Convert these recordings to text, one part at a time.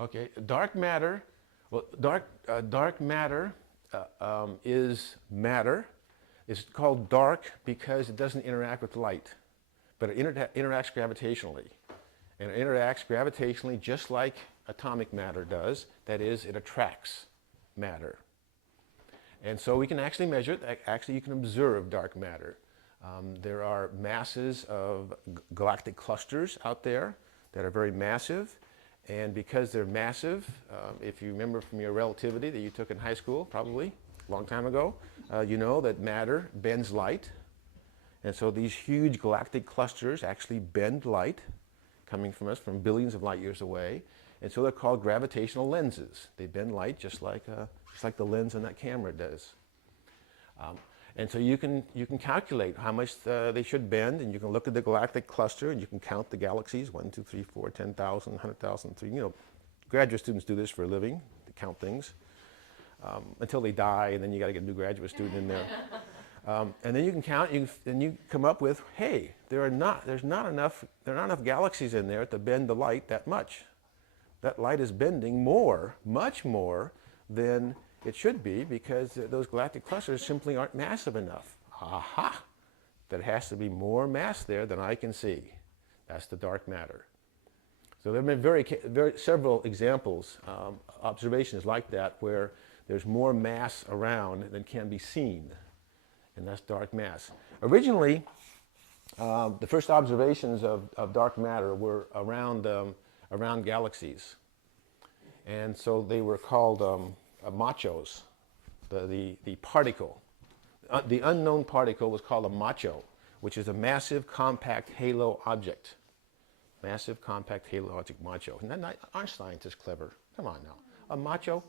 Okay, dark matter. Well, dark matter is matter. It's called dark because it doesn't interact with light, but it interacts gravitationally. And it interacts gravitationally just like atomic matter does. That is, it attracts matter. And so we can actually measure it. Actually, you can observe dark matter. There are masses of galactic clusters out there that are very massive. And because they're massive, if you remember from your relativity that you took in high school, probably a long time ago, you know that matter bends light. And so these huge galactic clusters actually bend light coming from us from billions of light years away. And so they're called gravitational lenses. They bend light just like the lens in that camera does. And so you can calculate how much they should bend, and you can look at the galactic cluster, and you can count the galaxies, 1, 2, 3, 4, 10,000, 100,000, graduate students do this for a living, to count things, until they die, and then you got to get a new graduate student in there. And then you can count, and you come up with, hey, there are not enough galaxies in there to bend the light that much. That light is bending more, much more than it should be, because those galactic clusters simply aren't massive enough. Aha! There has to be more mass there than I can see. That's the dark matter. So there have been several examples, observations like that, where there's more mass around than can be seen, and that's dark mass. Originally, the first observations of dark matter were around galaxies, and so they were called machos. The particle, the unknown particle was called a macho, which is a massive compact halo object. Massive compact halo object, macho. And aren't scientists clever? Come on now. A macho?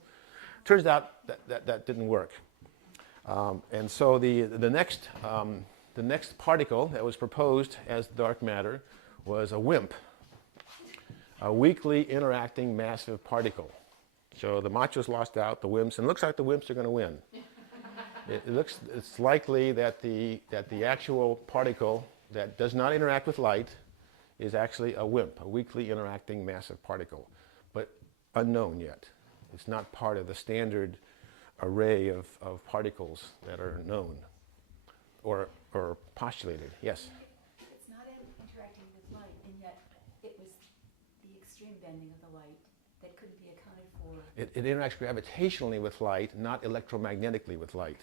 Turns out that didn't work. And so the next particle that was proposed as dark matter was a WIMP, a weakly interacting massive particle. So the machos lost out, the WIMPs, and it looks like the WIMPs are going to win. It's likely that the actual particle that does not interact with light is actually a WIMP, a weakly interacting massive particle, but unknown yet. It's not part of the standard array of particles that are known or postulated. Yes? It's not interacting with light, and yet it was the extreme bending of the light that couldn't be accounted for. It interacts gravitationally with light, not electromagnetically with light.